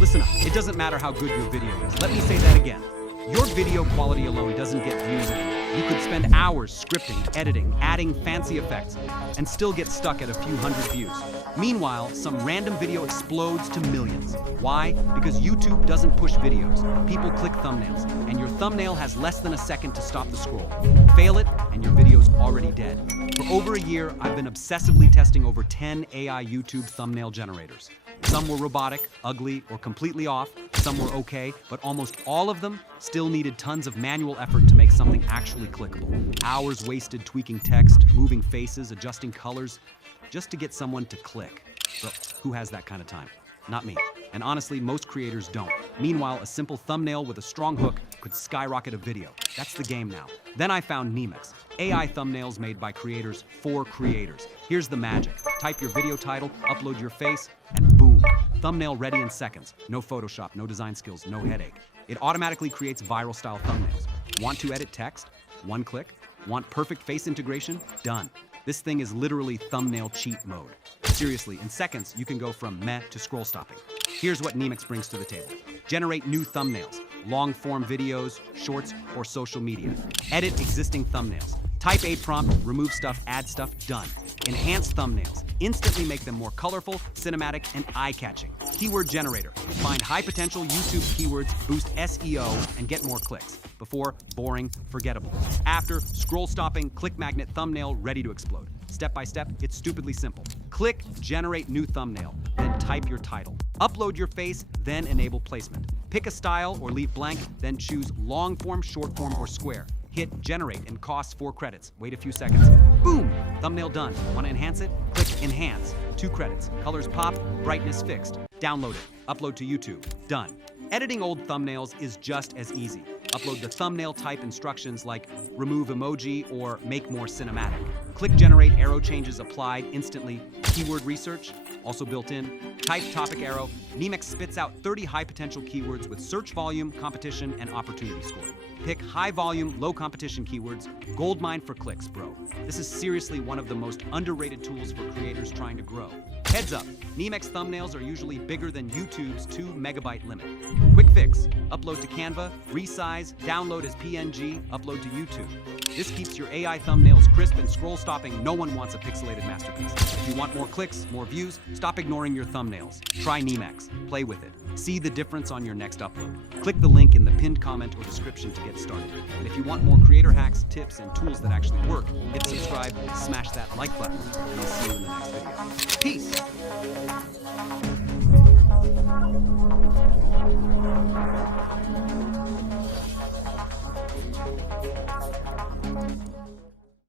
Listen up, it doesn't matter how good your video is. Let me say that again. Your video quality alone doesn't get views anymore. You could spend hours scripting, editing, adding fancy effects, and still get stuck at a few hundred views. Meanwhile, some random video explodes to millions. Why? Because YouTube doesn't push videos. People click thumbnails, and your thumbnail has less than a second to stop the scroll. Fail it, and your video's already dead. For over a year, I've been obsessively testing over 10 AI YouTube thumbnail generators. Some were robotic, ugly, or completely off. Some were okay, but almost all of them still needed tons of manual effort to make something actually clickable. Hours wasted tweaking text, moving faces, adjusting colors, just to get someone to click. But who has that kind of time? Not me. And honestly, most creators don't. Meanwhile, a simple thumbnail with a strong hook could skyrocket a video. That's the game now. Then I found Neamx, AI thumbnails made by creators for creators. Here's the magic. Type your video title, upload your face, and boom, thumbnail ready in seconds. No Photoshop, no design skills, no headache. It automatically creates viral style thumbnails. Want to edit text? One click. Want perfect face integration? Done. This thing is literally thumbnail cheat mode. Seriously, in seconds, you can go from meh to scroll stopping. Here's what Neamx brings to the table. Generate new thumbnails, long-form videos, shorts, or social media. Edit existing thumbnails. Type a prompt, remove stuff, add stuff, done. Enhance thumbnails. Instantly make them more colorful, cinematic, and eye-catching. Keyword generator. Find high-potential YouTube keywords, boost SEO, and get more clicks. Before, boring, forgettable. After, scroll stopping, click magnet thumbnail, ready to explode. Step by step, it's stupidly simple. Click generate new thumbnail, then type your title. Upload your face, then enable placement. Pick a style or leave blank, then choose long form, short form, or square. Hit generate and costs 4 credits. Wait a few seconds. Boom! Thumbnail done. Want to enhance it? Click enhance. 2 credits. Colors pop, brightness fixed. Download it. Upload to YouTube. Done. Editing old thumbnails is just as easy. Upload the thumbnail type instructions like remove emoji or make more cinematic. Click generate, arrow changes applied instantly. Keyword research, also built in. Type topic arrow. Neamx spits out 30 high potential keywords with search volume, competition, and opportunity score. Pick high volume, low competition keywords. Goldmine for clicks, bro. This is seriously one of the most underrated tools for creators trying to grow. Heads up, Neamx thumbnails are usually bigger than YouTube's 2 megabyte limit. Quick fix, upload to Canva, resize, download as PNG, upload to YouTube. This keeps your AI thumbnails crisp and scroll stopping. No one wants a pixelated masterpiece. If you want more clicks, more views, stop ignoring your thumbnails. Try Neamx, play with it. See the difference on your next upload. Click the link in the pinned comment or description to get started. And if you want more creator hacks, tips, and tools that actually work, hit subscribe, smash that like button, and I'll see you in the next video. Peace!